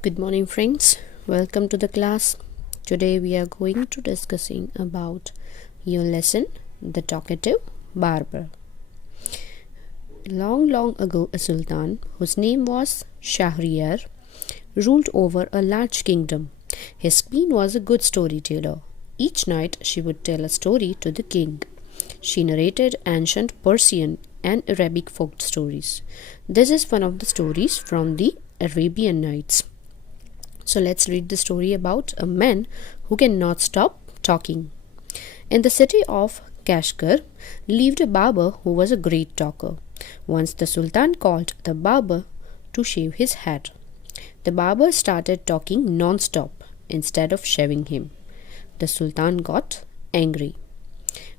Good morning, friends. Welcome to the class. Today we are going to discussing about your lesson, the talkative barber. Long, long ago, a sultan whose name was Shahryar ruled over a large kingdom. His queen was a good storyteller. Each night she would tell a story to the king. She narrated ancient Persian and Arabic folk stories. This is one of the stories from the Arabian Nights. So let's read the story about a man who cannot stop talking. In the city of Kashgar lived a barber who was a great talker. Once the sultan called the barber to shave his head. The barber started talking non-stop instead of shaving him. The sultan got angry.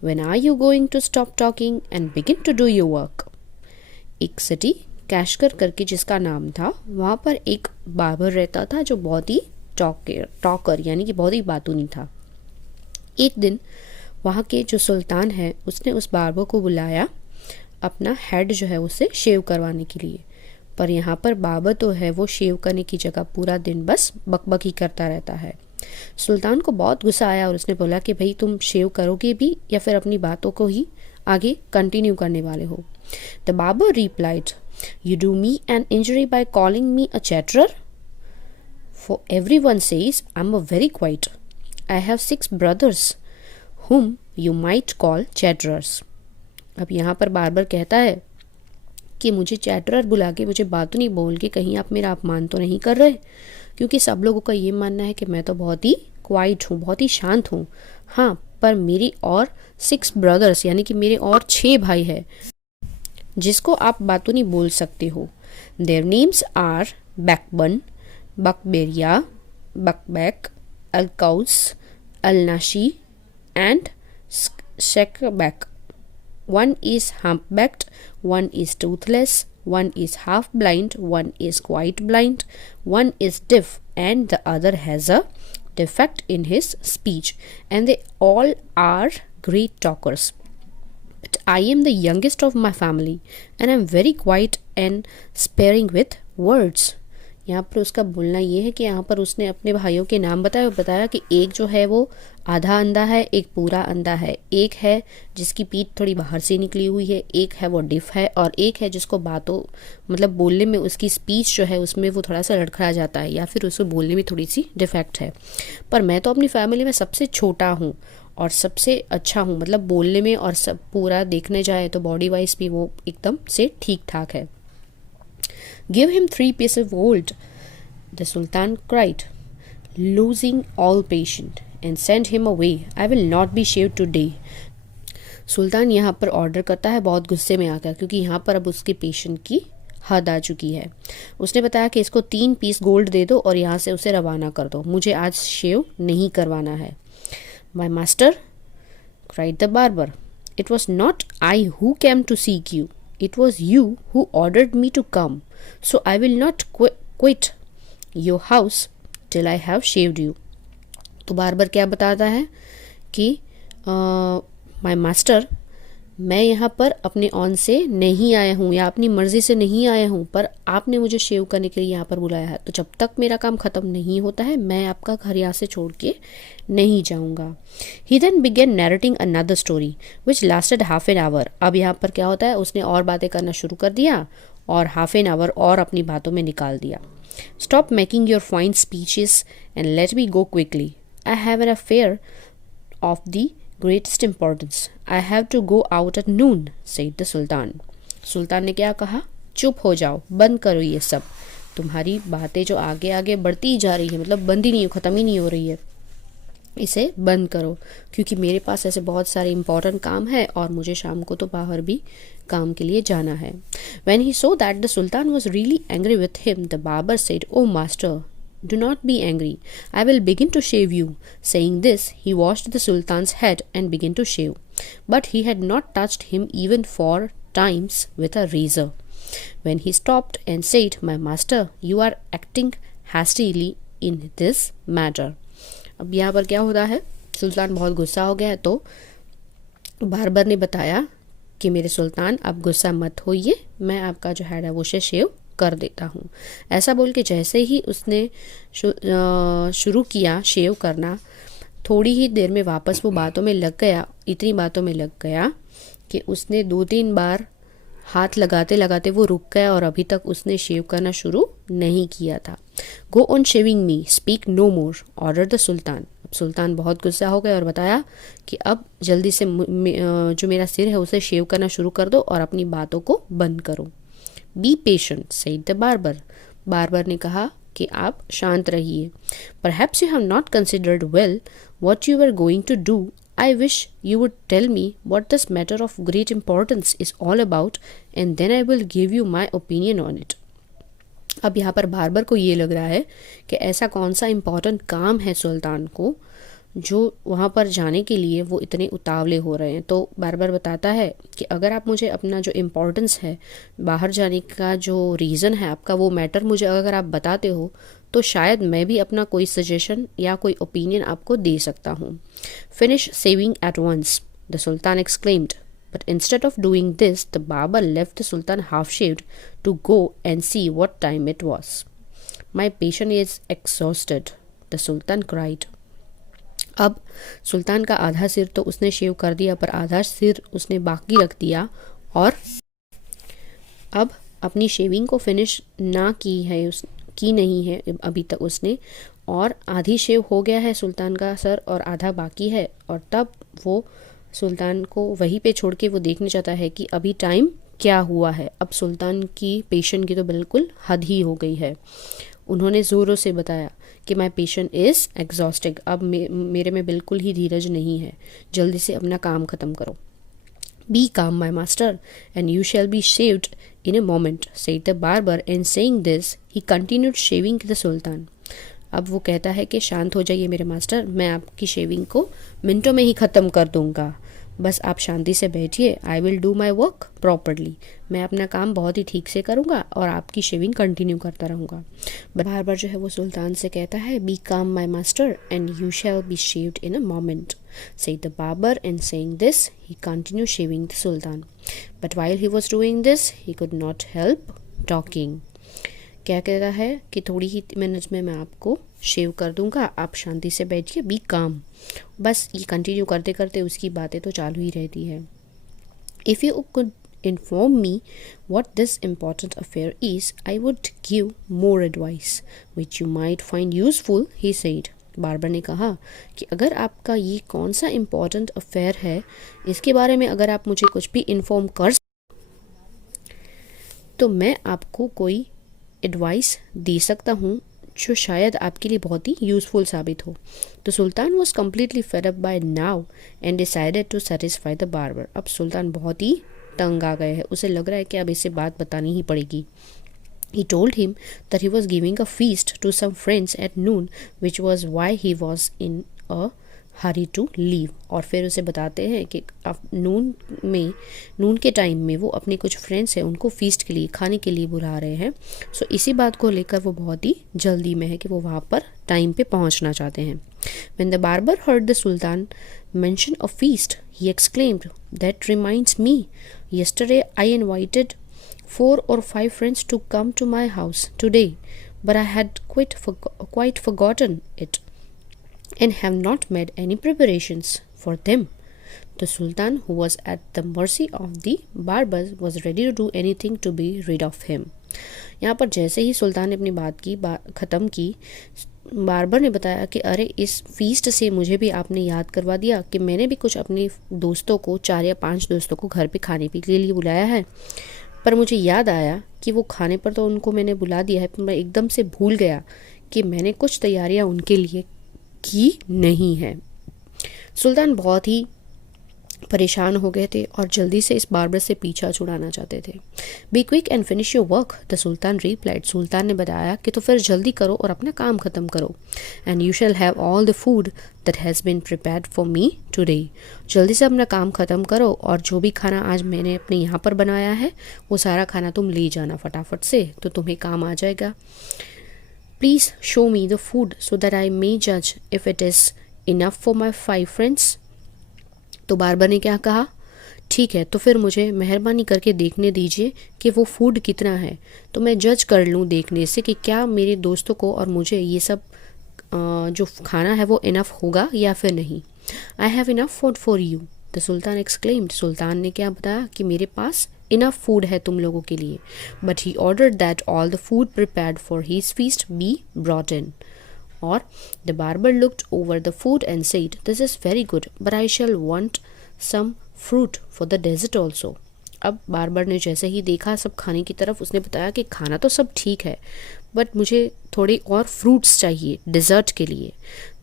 When are you going to stop talking and begin to do your work? एक city कैशकर करके जिसका नाम था, वहाँ पर एक barber रहता था जो बहुत ही टॉकर यानी कि बहुत ही बातूनी था। एक दिन वहाँ के जो सुल्तान है उसने उस बार्बर को बुलाया अपना हेड जो है उसे शेव करवाने के लिए। पर यहाँ पर बार्बर तो है वो शेव करने की जगह पूरा दिन बस बकबक ही करता रहता है। सुल्तान को बहुत गुस्सा आया और उसने बोला कि भाई तुम शेव करोगे भी या फिर अपनी बातों को ही आगे कंटिन्यू करने वाले हो। The barber replied, You do me an injury by calling me a chatterer? For everyone says I'm a very quiet. I have 6 brothers whom you might call chatterers. अब यहाँ पर बार्बर कहता है कि मुझे चैटरर बुला के मुझे बातों नहीं बोल के कहीं आप मेरा अपमान तो नहीं कर रहे, क्योंकि सब लोगों का ये मानना है कि मैं तो बहुत ही क्वाइट हूँ, बहुत ही शांत हूँ। हाँ, पर मेरी और 6 ब्रदर्स यानी कि मेरे और 6 भाई है जिसको आप बातों नहीं बोल सकते हो। देयर नेम्स आर बैकबन, बकबेरिया, बकबैक, अलकाउस, अलनाशी एंड शेकबैक. One is humpbacked, one is toothless, one is half blind, one is quite blind, one is deaf, and the other has a defect in his speech, and they all are great talkers. But I am the youngest of my family, and I am very quiet and sparing with words. यहाँ पर उसका बोलना ये है कि यहाँ पर उसने अपने भाइयों के नाम बताया कि एक जो है वो आधा अंधा है, एक पूरा अंधा है, एक है जिसकी पीठ थोड़ी बाहर से निकली हुई है, एक है वो डिफ है, और एक है जिसको बातों मतलब बोलने में उसकी स्पीच जो है उसमें वो थोड़ा सा लड़खड़ा जाता है या फिर उसको बोलने में थोड़ी सी डिफेक्ट है। पर मैं तो अपनी फैमिली में सबसे छोटा हूँ और सबसे अच्छा हूँ, मतलब बोलने में और सब पूरा देखने जाए तो बॉडी वाइज भी वो एकदम से ठीक ठाक है। Give him 3 pieces of gold, the Sultan cried, losing all patience, and send him away. I will not be shaved today. सुल्तान यहाँ पर ऑर्डर करता है बहुत गुस्से में आकर, क्योंकि यहाँ पर अब उसके पेशेंट की हद आ चुकी है। उसने बताया कि इसको 3 पीस गोल्ड दे दो और यहाँ से उसे रवाना कर दो, मुझे आज शेव नहीं करवाना है। My master, cried the barber, it was not I who came to seek you. It was you who ordered me to come, so I will not quit your house till I have shaved you. तो barber क्या बताता है कि my master, मैं यहाँ पर अपने on से नहीं आया हूँ या अपनी मर्ज़ी से नहीं आया हूँ, पर आपने मुझे शेव करने के लिए यहाँ पर बुलाया है, तो जब तक मेरा काम ख़त्म नहीं होता है मैं आपका घर यहाँ से छोड़ के नहीं जाऊँगा। He then began narrating another story which lasted half an hour. अब यहाँ पर क्या होता है, उसने और बातें करना शुरू कर दिया और हाफ एन आवर और अपनी बातों में निकाल दिया। Stop making your fine speeches and let me go quickly. I have an affair of the greatest importance. I have to go out at noon, said the Sultan. सुल्तान ने क्या कहा, चुप हो जाओ, बंद करो ये सब, तुम्हारी बातें जो आगे आगे बढ़ती ही जा रही है, मतलब बंद ही नहीं, ख़त्म ही नहीं हो रही है, इसे बंद करो, क्योंकि मेरे पास ऐसे बहुत सारे इंपॉर्टेंट काम है और मुझे शाम को तो बाहर भी काम के लिए जाना है। When he saw that the Sultan was really angry with him, the barber said, Oh master, do not be angry. I will begin to shave you. Saying this, he washed the Sultan's head and began to shave. But he had not touched him even 4 times with a razor. When he stopped and said, My master, you are acting hastily in this matter. अब यहाँ पर क्या होता है, सुल्तान बहुत गुस्सा हो गया है, तो बार्बर ने बताया कि मेरे सुल्तान आप गुस्सा मत होइए, मैं आपका जो हेड है वो शेव कर देता हूँ। ऐसा बोल के जैसे ही उसने शुरू किया शेव करना, थोड़ी ही देर में वापस वो बातों में लग गया, इतनी बातों में लग गया कि उसने 2-3 बार हाथ लगाते लगाते वो रुक गया और अभी तक उसने शेव करना शुरू नहीं किया था। Go on shaving me, speak no more, order the sultan. अब सुल्तान बहुत गुस्सा हो गया और बताया कि अब जल्दी से जो मेरा सिर है उसे शेव करना शुरू कर दो और अपनी बातों को बंद करो। Be patient, said the barber. Barber ने कहा कि आप शांत रहिए। Perhaps you have not considered well what you were going to do. I wish you would tell me what this matter of great importance is all about, and then I will give you my opinion on it. अब यहाँ पर barber को ये लग रहा है कि ऐसा कौन सा इम्पोर्टेंट काम है सुल्तान को जो वहाँ पर जाने के लिए वो इतने उतावले हो रहे हैं। तो बार्बर बताता है कि अगर आप मुझे अपना जो इम्पोर्टेंस है, बाहर जाने का जो रीज़न है आपका, वो मैटर मुझे अगर आप बताते हो तो शायद मैं भी अपना कोई सजेशन या कोई ओपिनियन आपको दे सकता हूँ। Finish shaving at once, the sultan exclaimed, but instead of doing this the barber left the sultan half shaved to go and see what time it was. My patience is exhausted, the sultan cried. अब सुल्तान का आधा सिर तो उसने शेव कर दिया, पर आधा सिर उसने बाकी रख दिया और अब अपनी शेविंग को फिनिश ना की नहीं है अभी तक उसने, और आधी शेव हो गया है सुल्तान का सर और आधा बाकी है। और तब वो सुल्तान को वहीं पे छोड़ के वो देखना चाहता है कि अभी टाइम क्या हुआ है। अब सुल्तान की पेशेंट की तो बिल्कुल हद ही हो गई है। उन्होंने ज़ोरों से बताया कि माई पेशेंट इज़ एग्जॉस्टिंग, अब मेरे में बिल्कुल ही धीरज नहीं है, जल्दी से अपना काम ख़त्म करो। बी काम my master and you shall be shaved in a moment, said the barber, and saying this he continued shaving the sultan. अब वो कहता है कि शांत हो जाइए मेरे मास्टर, मैं आपकी शेविंग को मिनटों में ही ख़त्म कर दूंगा, बस आप शांति से बैठिए। I will do my work properly, मैं अपना काम बहुत ही ठीक से करूँगा और आपकी शेविंग कंटिन्यू करता रहूँगा। बार जो है वो सुल्तान से कहता है, बी काम my master and you shall be shaved in a moment, said the barber, and saying this he continued shaving the sultan, but while he was doing this he could not help talking. क्या कहता है कि थोड़ी ही minute में मैं आपको शेव कर दूंगा, आप शांति से बैठिए, बी काम। बस ये कंटिन्यू करते करते उसकी बातें तो चालू ही रहती है। If you could inform me what this important affair is, I would give more advice which you might find useful, he said. Barber ने कहा कि अगर आपका ये कौन सा इम्पोर्टेंट अफेयर है, इसके बारे में अगर आप मुझे कुछ भी इन्फॉर्म कर तो मैं आपको कोई एडवाइस दे सकता हूँ जो शायद आपके लिए बहुत ही यूज़फुल साबित हो। तो sultan was completely fed up by now and decided to satisfy the barber. अब सुल्तान बहुत ही तंग आ गए हैं, उसे लग रहा है कि अब इसे बात बतानी ही पड़ेगी। He told him that he was giving a feast to some friends at noon, which was why he was in a hurry to leave. और फिर उसे बताते हैं कि अब नून के टाइम में वो अपने कुछ फ्रेंड्स हैं उनको फीस्ट के लिए, खाने के लिए बुला रहे हैं। सो इसी बात को लेकर वो बहुत ही जल्दी में है कि वो वहाँ पर टाइम पे पहुँचना चाहते हैं। When the barber heard the sultan mention a feast, he exclaimed, "That reminds me, yesterday I invited 4 or 5 friends to come to my house today, but I had quite forgotten it and have not made any preparations for them." The sultan, who was at the mercy of the barber, was ready to do anything to be rid of him. यहाँ पर जैसे ही सुल्तान ने अपनी बात ख़त्म की, barber ने बताया कि अरे इस फीस्ट से मुझे भी आपने याद करवा दिया कि मैंने भी कुछ अपने दोस्तों को, 4 या 5 दोस्तों को घर पे खाने पीने के लिए बुलाया है, पर मुझे याद आया कि वो खाने पर तो उनको मैंने बुला दिया है, पर मैं एकदम से भूल गया कि मैंने कुछ तैयारियां उनके लिए की नहीं है। सुल्तान बहुत ही परेशान हो गए थे और जल्दी से इस बार्बर से पीछा छुड़ाना चाहते थे। Be quick and finish your work, the sultan replied. सुल्तान ने बताया कि तो फिर जल्दी करो और अपना काम ख़त्म करो। And you shall have all the food that has been prepared for me today. जल्दी से अपना काम ख़त्म करो और जो भी खाना आज मैंने अपने यहाँ पर बनाया है वो सारा खाना तुम ले जाना फटाफट से, तो तुम्हें काम आ जाएगा। Please show me the food so that I may जज if it is enough for my 5 friends. तो बार्बर ने क्या कहा, ठीक है, तो फिर मुझे मेहरबानी करके देखने दीजिए कि वो फूड कितना है, तो मैं जज कर लूँ देखने से कि क्या मेरे दोस्तों को और मुझे ये सब जो खाना है वो इनफ होगा या फिर नहीं। I have enough food for you, the sultan exclaimed. सुल्तान ने क्या बताया कि मेरे पास इनफ फूड है तुम लोगों के लिए। But he ordered that all the food prepared for his feast be brought in. और the barber looked over the food and said, this is very good but I shall want some fruit for the dessert also. अब barber ने जैसे ही देखा सब खाने की तरफ, उसने बताया कि खाना तो सब ठीक है बट मुझे थोड़े और फ्रूट्स चाहिए डिज़र्ट के लिए।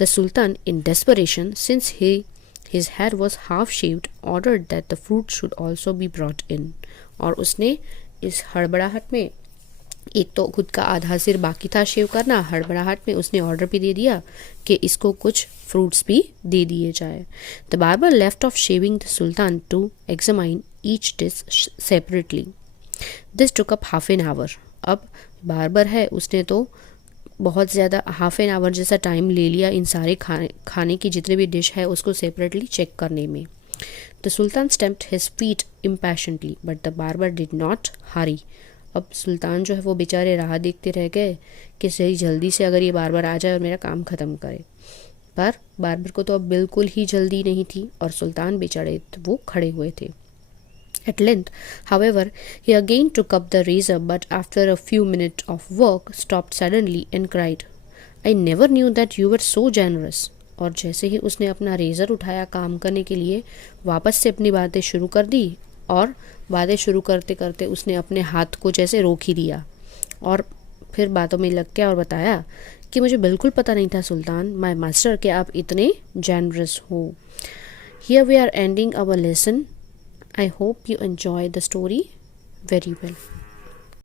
The sultan in desperation, since his head was half shaved, ordered that the fruit should also be brought in। और उसने इस हड़बड़ाहट में, एक तो खुद का आधा सिर बाकी था शेव करना, हड़बड़ाहट में उसने ऑर्डर भी दे दिया कि इसको कुछ फ्रूट्स भी दे दिए जाए। The barber left off shaving the sultan to examine each dish separately. This took up half an hour. अब बार्बर है, उसने तो बहुत ज़्यादा हाफ एन आवर जैसा टाइम ले लिया इन सारे खाने की जितने भी डिश है उसको सेपरेटली चेक करने में। The sultan stamped his feet impatiently but the barber did not hurry. अब सुल्तान जो है वो बेचारे राह देखते रह गए कि सही जल्दी से अगर ये बार्बर आ जाए और मेरा काम ख़त्म करे, पर बार्बर को तो अब बिल्कुल ही जल्दी नहीं थी और सुल्तान बेचारे वो खड़े हुए थे। At length, however, he again took up the razor, but after a few minutes of work, stopped suddenly and cried, I never knew that you were so generous। और जैसे ही उसने अपना रेज़र उठाया काम करने के लिए, वापस से अपनी बातें शुरू कर दी और बातें शुरू करते करते उसने अपने हाथ को जैसे रोक ही दिया और फिर बातों में लग गया और बताया कि मुझे बिल्कुल पता नहीं था सुल्तान माय मास्टर कि आप इतने जेनरस हो। Here we are ending our lesson. I hope you enjoyed the story very well.